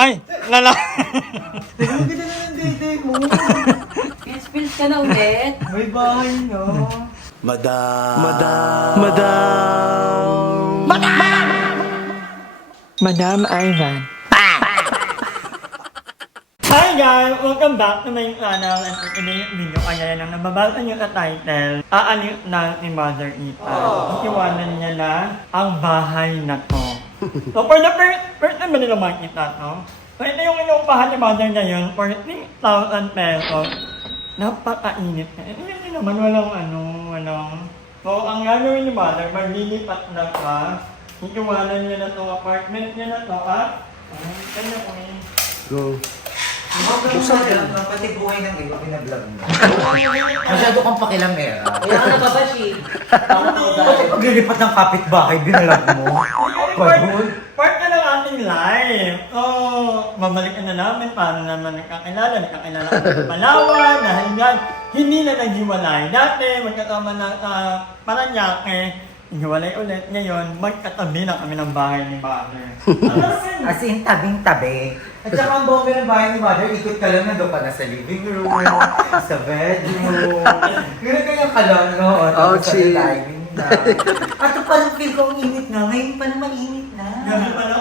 Ay! Lala! Teka, ang ganda na ng date mo. Pills ka na ulit. May bahay na. Madam Ivan. Hi guys! Welcome back to my channel and today video kaya nang nababasa nyo sa title, aalis na ni Mother Ita. Ikiwanan niya na ang bahay na to. So for the first time ba nila makikita to? So ito yung inuupahan ni Mother ngayon for 3,000 pesos. Napakainit na. Hindi naman walang. So ang gagawin ni Mother, maglilipat na ka. Ikiwanan niya na to, apartment niya na to at kanya ko yun. Go. Buksan ka lang, pati buhay ng iba, pinablog mo. Masyado kang pakilamera. Kaya ka nababashi. Pati paglilipat ng kapitbahay, binalag mo. Part na ng ating live. So, babalikan na namin paano naman nakakilala ka sa Palawan, dahil yan, hindi na naghiwalay. Dati, magkasama na sa Paranaque, hiwalay ulit. Ngayon, magkatabi na kami ng bahay ni Mother. As in, tabing-tabi. At saka ang bongga ng bahay ni Mother, ikot ka lang, nandun ka na sa living room, sa bedroom. Ganyan ka lang, no? Tapos sa chill. diving na. At parang feel ko ang init na. Ngayon pa naman init na.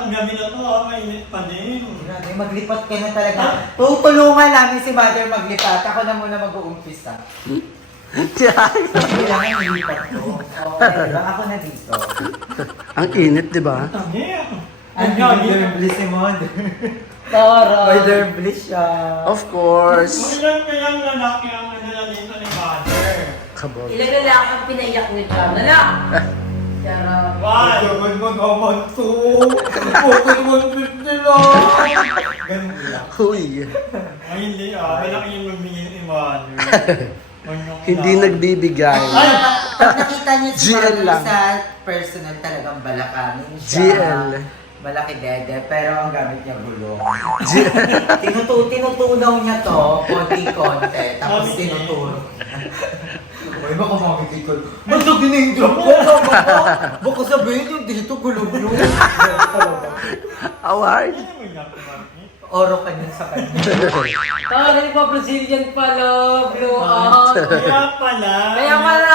Gabi na to, mainit pa din. Grabe, maglipat ka na talaga. Tutulungan namin si Mother maglipat. Ako na muna mag-uumpisa. Kailangan maglipat ko. Diba? Ako na dito. Ang init, di ba? Tabi. Ang weather bliss si Mother. Tara. Weather bliss siya. Of course. Kailang lalaki ang nadala dito ni Mother. Kabog. Ilan na lang ang pinaiyak ni Char. Nala! Charot. Why? Naman mag-amag to. Pukul mo nila. Ganun lang. Huy. Ay, hindi malaki yung magbigay ni Mother. Hindi nagbibigay. Pag nakita niyo si GL Mother lang. sa personal, talagang balakanin siya. GL. Malaki dede, pero ang gamit niya gulong. Tinutunaw niya to, konti-konti, tapos Okay. tinuturo. Ay, baka makikita ko. Ba't ito ginindrop ko? Baka sabihin yung dito gulong yun. Award. Oro ka niya sa kanya. Tara, di pa Brazilian pala. Blow out. Kaya pala. Kaya pala.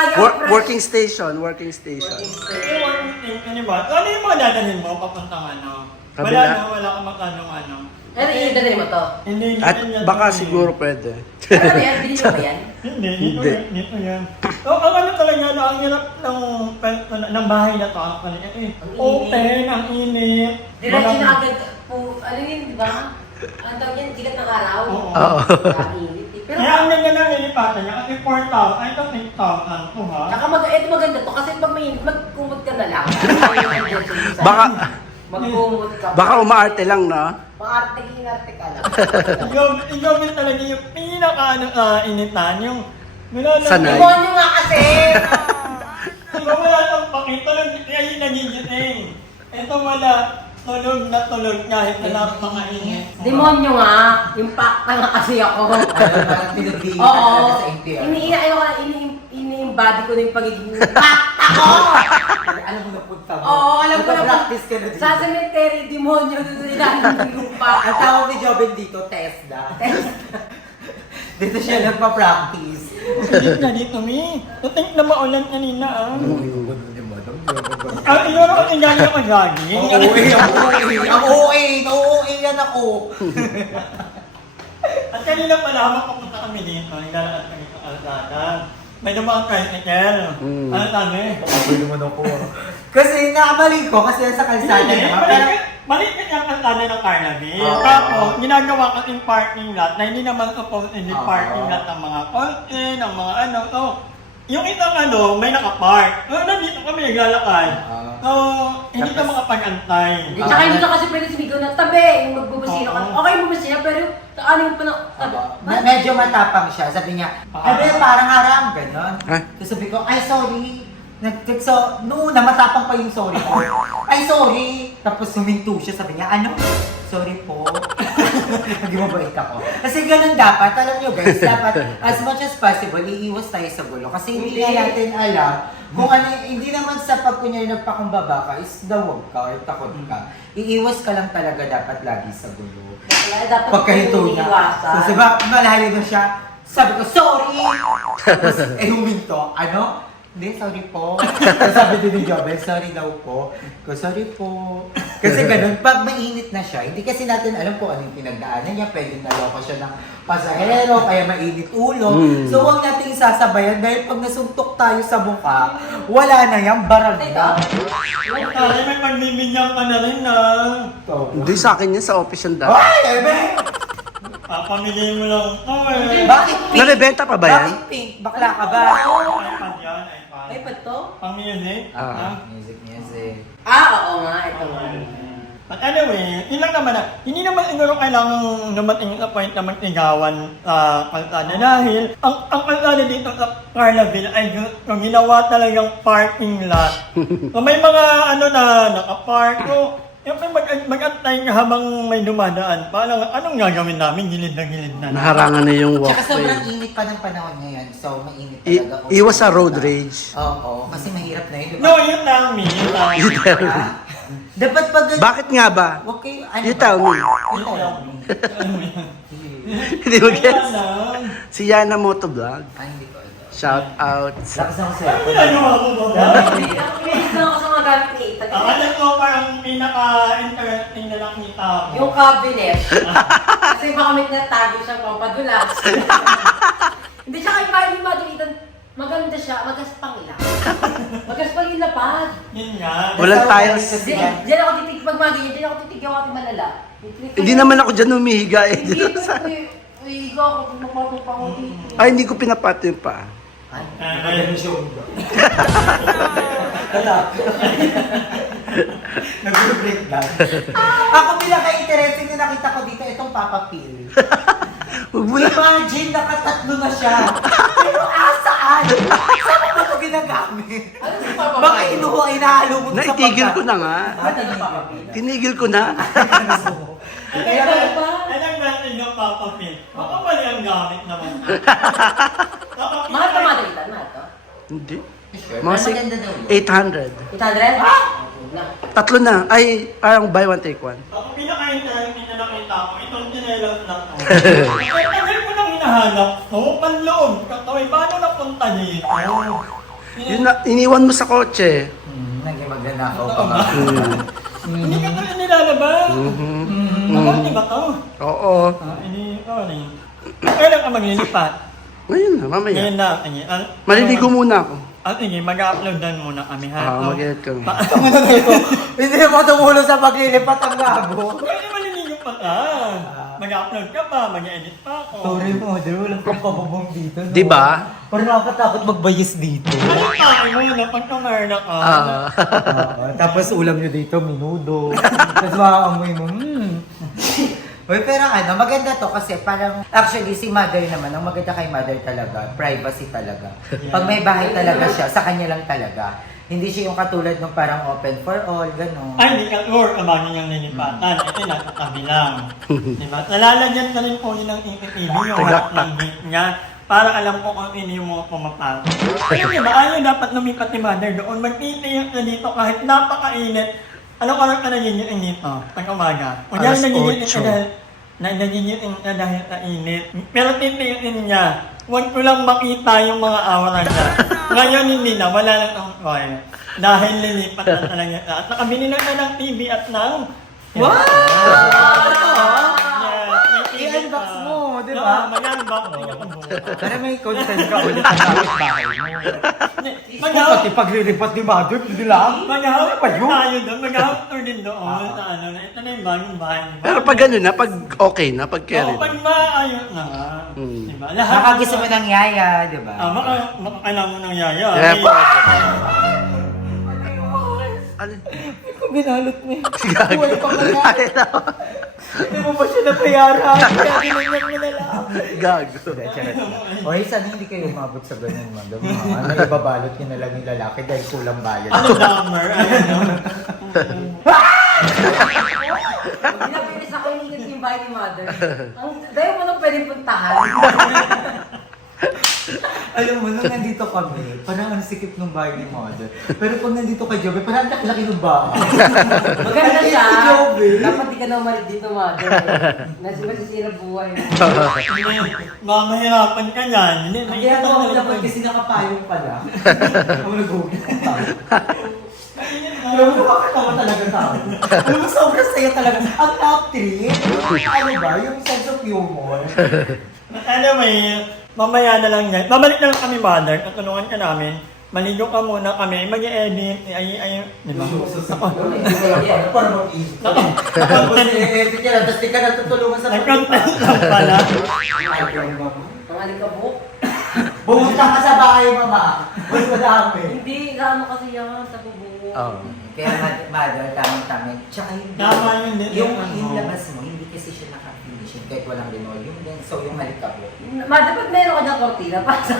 Working station. Working station. Ano ba? Ano yung mga dadalhin mo papuntang ano? Kabila? Wala ka magkanong ano. Ano yung dali mo to? Hindi, At baka siguro pwede. Ano yan? Binili mo ba yan? Hindi, dito yan. So, ang ano talaga, ang hirap ng bahay na to, open, ang init. Diretso na agad. Ano yun, di ba? Ang tawag yan, sikat ng araw. Oo. Oo. Kainit eh. Pero, Kaya ang ganda ng nilipatan niya, kasi 4,000, ay ito 6,000 to ha. tsaka ito maganda to kasi pag may magkumot ka na lang. Baka, Magkumot ka. baka umaarte lang, no? Paarte-inarte ka lang. Ikaw talaga yung pinaka-initan, yung Sanay. Demonyo nga kasi! Wala itong pakita lang, kaya yung nagigising. Ito wala, tulog na tulog kahit wala pang mainit. Demonyo nga! Yung pakta nga kasi ako. Parang pinagbihitan Oo. talaga sa NPR. Ini-body ko na yung pagiging pakta ko! Alam mo na punta mo. Oo, alam ko na. Practice ka na dito. Sa cemetery, demonyo na nilalagay yung Ang pakta. tawag ni Joven dito, Tesda. Dito siya nagpa-practice. Dito, Mi. Nating na maulan kanina, ah. Iyon ako yung gano'n ako jogging. Ang OA! Na-OA yan ako! At kanina pala, makapunta kami dito. Naglalakad kami sa kalsada. May dumaan tricycle. Ano sabi? Pwede naman ako. Kasi nakamali ko kasi sa kalsada Hindi, naman. Pero maliit yung kalsada ng Carnaby. Oo. Tapos, ginagawa kasing parking lot na hindi naman supposed in the parking lot ng mga kotse, ng mga ano. So, yung isang ano, may nakapark. So, nandito kami naglalakad. So, hindi ka makapag-antay. Tsaka hindi ka kasi pwede sumigaw na tabi, yung magbubusina ka. Oo. Okay, bubusina, pero ano yung tabi? medyo matapang siya. Sabi niya, ay parang harang, gano'n. Huh? Tapos sabi ko, ay sorry. Noon na matapang pa yung sorry ko. Ay sorry. Tapos huminto siya, sabi niya, ano? sorry po. Hindi mabait ako. Kasi ganun dapat, alam nyo guys, dapat as much as possible, iiwas tayo sa gulo. Kasi hindi nga natin alam kung ano, hindi naman sa pag kunyari nagpakumbaba ka, is dawag ka or takot ka. Iiwas ka lang talaga dapat lagi sa gulo. Dapat Pagkahito niya. So, diba, malayo na siya. Sabi ko, sorry! Tapos, huminto. Ano? Hindi, sorry po. Tapos sabi din ni Jobel, sorry daw po. Ko, sorry po. Kasi ganun, pag mainit na siya, hindi kasi natin alam kung ano yung pinagdaanan niya. Pwedeng naloko siya ng pasahero, kaya mainit ulo. So, huwag natin isasabayan dahil pag nasuntok tayo sa mukha, wala na yan, barag na. Ay, may pagbibigyan ka na rin na. So, Hindi sa akin yan, sa office yung dati. ay, ebe! Papamili mo lang. Ay, Bakit pink? Nalibenta pa ba yan? Bakit pink? Bakla ka ba? iPad yan, iPad. Ay, pa to? Pang music? Music. Oo nga, ito nga. But anyway, yun lang naman na, hindi naman siguro kailangan dumating sa point na mag-igawan sa kalsada dahil ang kalsada dito sa Carlaville ay yung ginawa talagang parking lot. So may mga ano na nakapark, so yung mag-antay ka habang may dumadaan, paano, anong gagawin namin? Gilid na. Naharangan na yung Tsaka sobrang walkway. init pa ng panahon ngayon, so mainit talaga. Iwas sa road rage. Oo, kasi mahirap na yun. No, yun lang, me. Yun lang. You tell me. Ha? Dapat pag... Bakit nga ba? Huwag kayo... Ano You ba? tell me. You tell me. Hindi mo Ayun gets? lang. Si Yana Motovlog. Ay, hindi ko alam. Shout out sa... Lakas ng Ano cellphone. ginagawa ko ba? Bilis lang ako sa mga gamit ni Ethan. Alam ko parang pinaka-interesting na nakita ko. Yung cabinet. Kasi baka may natago siyang pampadulas. Hindi siya kayo kahit yung Ethan. Maganda siya, magaspang lang. Magaspang yung lapad. Yun nga. Walang tiles. Diyan ako titig, pag maganyan, diyan ako titig yung ating malala. Hindi naman ako dyan umihiga eh. Hindi ko umiiga ako kung magpapapang ako dito. Ay, hindi ko pinapato yung paa. Ay, maganda siya umiga. Nag-break down. Ako pinaka-interesting na nakita ko dito, itong Papa Pill. Huwag mo na. Imagine, nakatatlo na siya. Pero asaan? Saan mo ba ito ginagamit? Ano si Papa Baka Pill? inahalo mo Naitigil ko na nga. Ano si Papa Pill? Tinigil ko na. Ano ba? Alam natin yung Papa Pin. Baka mali ang gamit naman. Papa Pin. Mahal ka madalitan, mahal ka? Hindi. Sure. Mga Mas maganda daw yun. 800. 800? Ah! Na. Tatlo na. Ay, parang buy one take one. Ang pinaka-interesting na nakita ko, itong chinelas na to. Kaya tagal mo nang hinahanap to, panloob. Kataway, paano napunta dito? Yun na, iniwan mo sa kotse. Naging magnanakaw pa nga. Hindi ka talaga nilalabas. Ako, di ba to? Oo. Hindi, sorry. Kailan ka maglilipat? Ngayon na, mamaya. Ngayon na, sige. Maliligo muna ako. Sige, mag-uploadan muna kami, ha? Ah, mag-edit kami. Tama na kayo. Hindi mo tumulo sa paglilipat ang gago. Pwede maliligo pa ka. Mag-upload ka pa, mag-edit pa ako. Sorry mo, di ba? Walang pagpapabong dito. No? Di ba? Parang nakakatakot magbayis dito. Ano tayo mo na pagkamarna ka? Ah. Tapos ulam nyo dito, minudo. Tapos makakamoy mo, Uy, pero ano, maganda to kasi parang, actually, si mother naman, ang maganda kay mother talaga, privacy talaga. Pag may bahay talaga siya, sa kanya lang talaga. Hindi siya yung katulad ng parang open for all, gano'n. Ay, hindi ka or amagin yung nilipatan. Ito nakatabi lang. Diba? Nalalagyan na rin po yun ng EPPB, yung harap ng gate niya. Para alam ko kung ano yung mga pumapasok. Kaya diba, ayaw dapat lumipat ni mother doon. Magtitiyak na dito kahit napakainit. Ano ka lang ka nagiging dito? Pag umaga. O yan Alas nagiging 8. nagiging na dahil sa init. Pero titiyakin niya. Huwag ko lang makita yung mga aura niya. Ngayon hindi na, wala lang ang oil. Dahil lilipat na talaga. At nakabili na ng TV at ng... Wow! Yeah, I-unbox mo, di ba? Mag-unbox din ako bukas. Para may content ka ulit sa kapit bahay mo. Pati paglilipat ni mother, hindi lang. Mag-hawak Pa yun? tayo doon. Mag-hawak tour din doon. Sa ano na. Ito na yung bagong bahay. Pero pag gano'n na, pag okay na, pag carry Oo, pag na. maayos na nga. Diba? Lahat. Baka gusto mo ng yaya, di ba? Makakailangan mo ng yaya. Yeah, Ay, Alin? Kung binalot mo Gago. Alin na? Hindi mo ba siya napayaran? Kaya binigyan mo na lang. Gago. Oy, sana hindi kayo umabot sa ganun, madam. May ibabalot niyo na lang yung lalaki dahil kulang bayad. ano dammer? Ano? Pinapilis ako bahay ni Mother. Dahil mo nang pwedeng puntahan. Alam mo, nung nandito kami, parang ang sikip ng bahay ni Mother. Pero pag nandito kay Jobe, parang ang laki ng bahay. Maganda siya. Si Jobe. Dapat di ka na umalit dito, Mother. Masisira buhay mo. Mamahirapan ka yan. Hindi, Hindi ako ako naman kasi nakapayong pala. Ako nag-google ng tao. Alam mo, nakakatawa talaga tao. Alam mo, sobrang saya talaga. Ang top 3, ano ba, yung sense of humor. Anyway, mamaya na lang yan. Babalik na lang kami, Mother. Tutulungan ka namin. Maligo ka muna kami. Mag-i-edit. Di ba? Para mag-isip. Tapos i-edit niya lang, tapos di ka natutulungan sa Nag-content lang pala. Ang alikabok. Bumunta ka sa bahay, mama. Mas madami. Hindi, ano kasi yan sa bubuo. Oo. Kaya mother, tamang-tamang. Tsaka yung, Tama yun din. yung labas mo, hindi kasi siya naka-finishing kahit walang linoleum. So yung malikabo. Dapat meron ka ng kortina para sa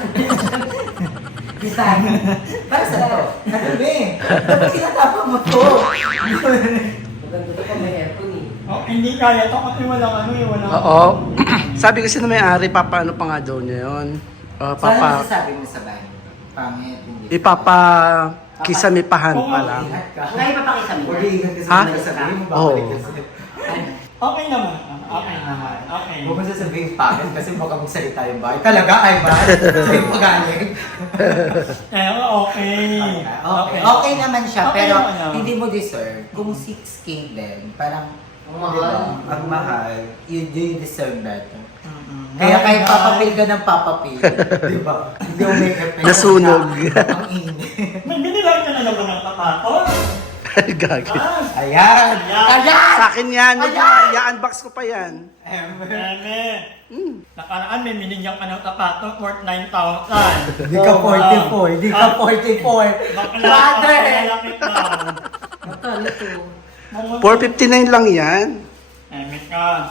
design. Para sa to? Ano ba eh? Dapat sinatapang mo to. Maganda to pa may aircon eh. Oh, hindi kaya to kasi walang ano eh, walang... Oo. Sabi kasi na may-ari, papaano pa nga daw niya yun? Sana Papa, masasabi mo sa bahay? Pangit, hindi. kisamipahan pa lang. Ingat ka. Ngayon papakita mo. Huwag iingat kasi Ha? mo sasabihin mo, Oo. babalik kasi. Okay naman. Okay naman. Okay. Huwag mo sasabihin pangit kasi baka magsalita yung bahay. Talaga, ay ba? Sa'yo magaling. Kaya nga okay. Okay. Okay naman siya, Okay pero naman, no? hindi mo deserve. Kung 6K din, parang, Ang mahal. diba, ang mahal, you deserve better. Mm-mm. Kaya kahit Bye, papapil ka ng papapil, di ba? Hindi mo may effect. Nasunog. Ang init. May binilang ka na naman ng kapatos. Gagi. Ah, Ayan! Ayan! Sa akin yan. Ayan! I-unbox ko pa yan. Eme. Nakaraan may binigyan ka ng kapatos worth 9,000. Di ka 44, di ka 44. Bakla Mother! malaki pa. Magkano to? 459 lang yan. Eme ka.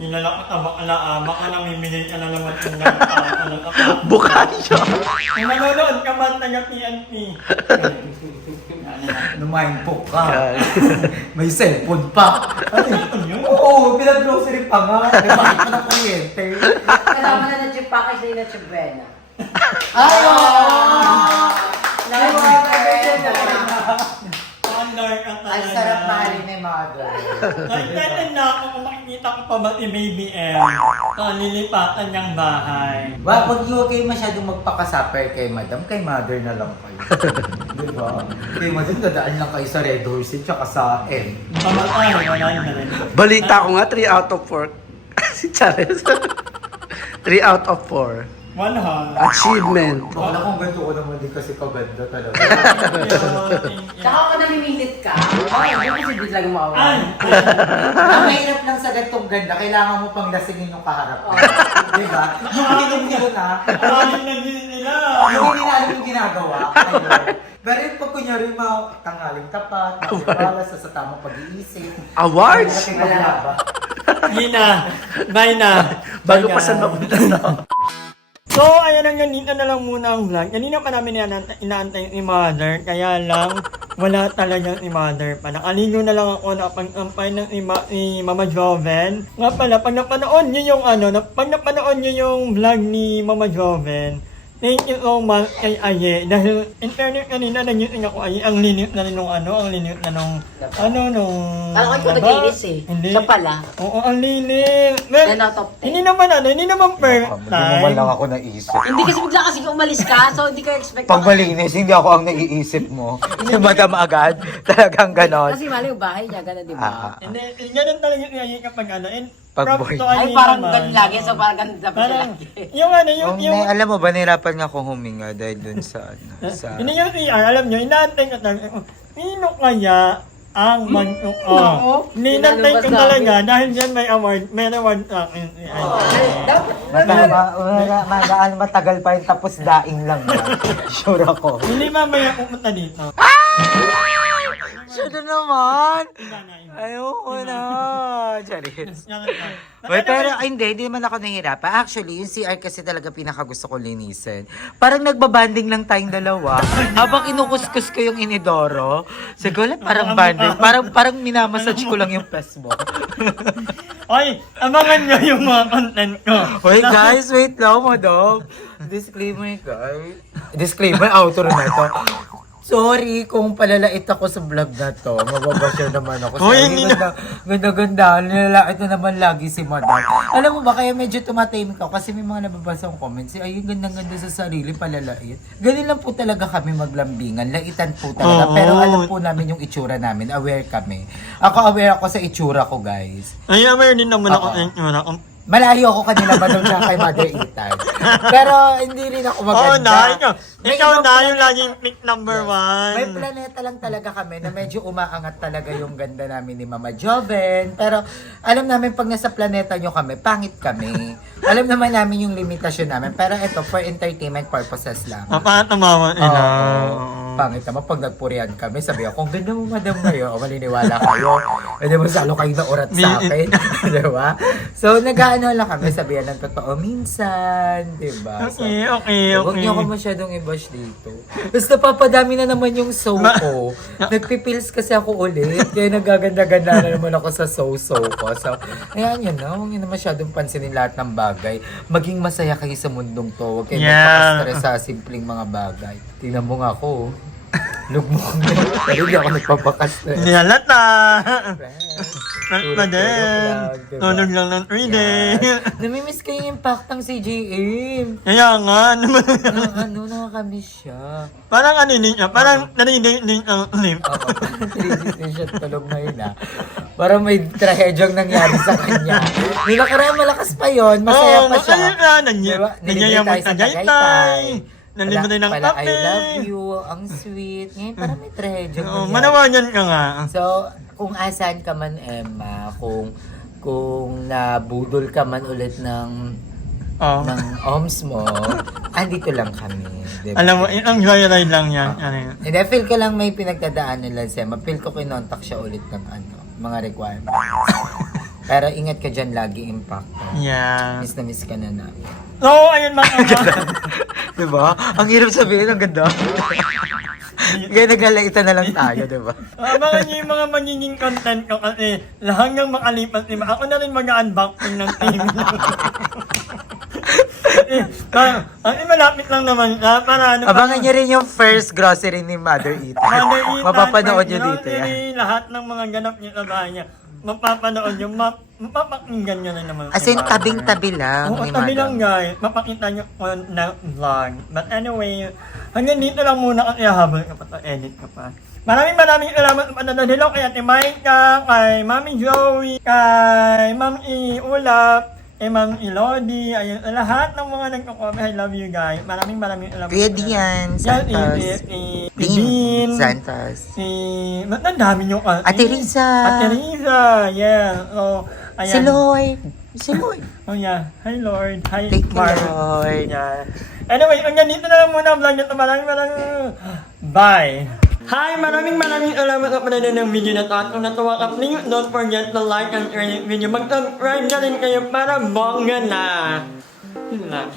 Nilalak ka bakla baka namimili ka na naman ng 9,000 ng kapatos. Buka siya. Kung nanonood ka man taga PNP. Numainpok ka. Gagi. May cellphone pa. Ano yun? Oo, pinag-grocery pa nga. Di ba? Ito na kuryente. Kasama na ng chip package na chip buena. Ay! Under ka talaga. Ang sarap mahalin ni mother. Nagtanan na ako kung makikita ko pa ba si Baby M. Lilipatan niyang bahay. Wag niyo kayo masyadong magpakasaper kay madam, kay mother na lang kayo. Di ba? Kay madam, dadaan lang kayo sa Red Horse tsaka sa M. Pamatay, wala na rin. Balita ko nga, 3 out of 4. Si Chares. 3 out of 4. One heart. Achievement. Bakla kung ganito ko naman din kasi kaganda talaga. Tsaka kung namimilit ka, ay, hindi kasi biglang mawawa. Ay! Ang mahirap lang sa ganitong ganda, kailangan mo pang lasingin yung kaharap. Oh. Di ba? Yung hindi na, Alam na din nila. yung hindi na alam yung ginagawa. Ayun. Pero yung pag kunyari mga tanghaling tapat, makipalas sa tamang pag-iisip. Awards? Wala. Gina, bye na. Bago Bye, pa sa guys. napunta na. So, ayan ang ganito na lang muna ang vlog. Kanina pa namin inaantay ni Mother, kaya lang wala talagang ni Mother pa. Nakaligo na lang ako na pag-ampay ng ni Mama Joven. Nga pala, pag napanood nyo yung pag napanood nyo yung vlog ni Mama Joven, thank you so much kay Aye. Dahil internet kanina, nag-using ako Aye. Ang linis na rin nung ang linis na nung, nung... Alam ko ikaw diba? nag-inis eh. Hindi. Siya pala. Oo, ang linis. Well, 10 out of 10. hindi naman perfect time. ako naisip. Hindi kasi bigla kasi umalis ka, so hindi ka expect. Pag malinis, hindi ako ang naiisip mo. Si madam agad, talagang ganon. Kasi mali yung bahay niya, gano'n di ba? Hindi, ganun talaga yung Aye kapag and Pag props bored. to Ay, Aye parang naman. ganun lagi, so parang ganun dapat siya Parang, lagi. yung alam mo ba, nahirapan nga akong huminga dahil dun sa, Hindi yung CR, alam nyo, inaantay ko talaga, sino kaya ang Nako. Ninantay ko Pinalabas talaga dahil dyan may award sa akin. si Aye. Dapat, matagal pa yun tapos daing lang yan. Sure ako. Hindi mamaya pumunta dito. Sure naman! Iba na, iba. Ayoko na. Charis. Yan. Well, pero hindi naman ako nahihirapan. Actually, yung CR kasi talaga pinakagusto ko linisin. Parang nagbabanding lang tayong dalawa. Habang inukuskus ko yung inidoro, siguro parang banding. Parang minamassage ko lang yung pes mo. Ay, abangan nyo yung mga content ko. Wait guys, wait lang, madam. Disclaimer guys. Disclaimer, outro na to. Sorry kung palalait ako sa vlog na to. Mababasya naman ako. Hoy, Sorry, hindi na. ganda-ganda. Nilalait na naman lagi si madam. Alam mo ba, kaya medyo tumatahimik ako kasi may mga nababasa akong comments. Ay, ganda-ganda sa sarili, palalait. Ganun lang po talaga kami maglambingan. Laitan po talaga. Oo. Pero alam po namin yung itsura namin. Aware kami. Ako aware ako sa itsura ko, guys. Ay, aware din naman ako. Oo. Malayo ako kanila ba doon kay Mother Ethan. Pero hindi rin ako maganda. Oo na, ikaw. May Ikaw ibang na yung planeta- laging pick number May 1. planeta lang talaga kami na medyo umaangat talaga yung ganda namin ni Mama Joven. Pero alam namin pag nasa planeta nyo kami, pangit kami. Alam naman namin yung limitasyon namin. Pero ito, for entertainment purposes lang. Paano tumawa ina? Pangit naman pag nagpurihan kami, sabi ako, ang ganda mo madam ngayon, o maliniwala kayo. Hindi mo salo kayo na urat sa akin. Diba? So, nag-ano lang kami, sabihan ng totoo minsan. Diba? So, Okay. huwag niyo ako masyadong i-bash dito. Basta papadami na naman yung show ko. Nagpipils kasi ako ulit. Kaya nagaganda-ganda na naman ako sa show ko. So, ayan yun na. Huwag niyo na masyadong pansinin lahat ng bagay. Maging masaya kayo sa mundong to. Huwag kayo magpaka-stress sa simpleng mga bagay. Tingnan mo nga ako. Lugmok na. Pero hindi ako nagpapaka-stress. Hindi halata. Tulog Pa din. diba? Tulog lang ng 3 days. Namimiss ko yung impact ng CJM. Kaya nga, naman. Nakakamiss siya. Parang ano din siya, parang narinig din ang clip. Oo, 3 days siya tulog ngayon ah. Parang may trahedyang nangyari sa kanya. Hindi nakaraan malakas pa yon, masaya pa siya. Masaya ka. Diba? Nangyayamot Nilibay tayo sa Tagaytay. Nalimutan ng Pala, kape. I love you, ang sweet. Ngayon parang may trahedyang Oo, nangyari. manawagan ka nga. So, kung asan ka man, Emma, kung nabudol ka man ulit ng Oh. OMS mo, andito lang kami. Diba? Alam mo, ang joyride lang yan. Ano yan. Hindi, feel ko lang may pinagdadaanan lang siya. Feel ko kinontak siya ulit ng mga requirements. Pero ingat ka dyan lagi, impact. Yeah. Miss na miss ka na namin. So, ayun mga Diba? Ang hirap sabihin, ang ganda. Kaya naglalaitan na lang tayo, diba? Abangan niyo yung mga magiging content ko kasi hanggang makalipas diba? Ako na rin mag-unboxing ng TV. Malapit lang naman siya para ano. Abangan niyo rin yung first grocery ni Mother Ethan. Mother Ethan, Mapapanood niyo dito grocery, yan. lahat ng mga ganap niya sa bahay niya. Mapapanood niyo, mapapakinggan niyo na naman. As si in, Mother. tabing-tabi lang Oo, ni tabi lang Madam. guys. Mapakita niyo ko na vlog. But anyway, hanggang dito lang muna kasi habang ka pa to, edit ka pa. Maraming salamat sa panonood. Hello kay Ate Maika, kay Mami Joey, kay Ma'am Ulap, kay Ma'am Elodie, ayun, lahat ng mga nagko-comment. I love you guys. Maraming salamat. Kuya Dian Santos. Dean, Santos. ang dami nyo kasi. Ate Risa. Ate Risa, yeah. So, ayan. Si Lloyd. Si Lloyd. Oh yeah. Hi Lord. Hi Thank you, Mark. Lord. Yeah. Anyway, hanggang dito na lang muna ang vlog nito. Maraming bye! Hi! Maraming salamat sa panonood ng video na to. At kung natuwa ka, please don't forget to like and share this video. Mag-subscribe na rin kayo para bongga na. Yun lang.